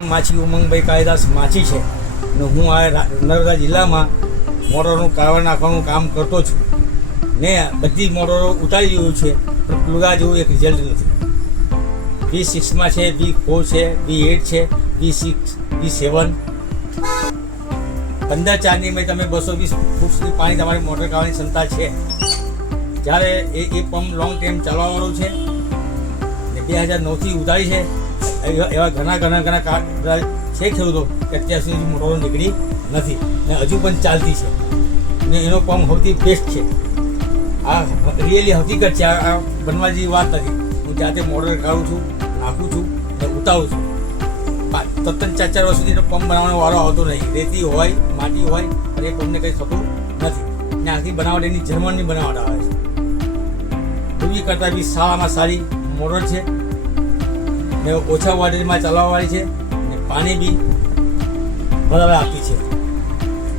માછી ઉમંગભાઈ કાળીદાસ માછી છે અને હું આ નર્મદા જિલ્લામાં મોટરોનું કાવડ નાખવાનું કામ કરતો છું ને બધી મોટરો ઉતારી રહ્યું છે પણ પ્લુગા જેવું એક રિઝલ્ટ નથી. V6માં છે, V4 છે, V8 છે, V6, V7. 15/4ની મેં તમે 220 ફૂટ સુધી પાણી તમારી મોટર કાઢવાની ક્ષમતા છે. જ્યારે એ પંપ લોંગ ટાઈમ ચાલવાવાળું છે ને 2009થી ઉતારી છે. એવા ઘણા છે ખેડૂતો કે અત્યાર સુધી મોટરો નીકળી નથી ને હજુ પણ ચાલતી છે ને એનો પંપ સૌથી બેસ્ટ છે. આ રિયલી હકીકત છે, આ બનવા જેવી વાત નથી. હું જાતે મોટર કાઢું છું, નાખું છું ને ઉતારું છું. 3-4 વર્ષ સુધી પંપ બનાવવાનો વારો આવતો નહીં. રેતી હોય, માટી હોય પણ એ પંપને કંઈ થતું નથી ને આખી બનાવટ એની જર્મનની બનાવટ આવે છે. એવી કરતાં બી સારામાં સારી મોટર છે ને ઓછા વોલ્ટેજમાં ચાલવાવાળી છે ને પાણી બી બરાબર આપતી છે.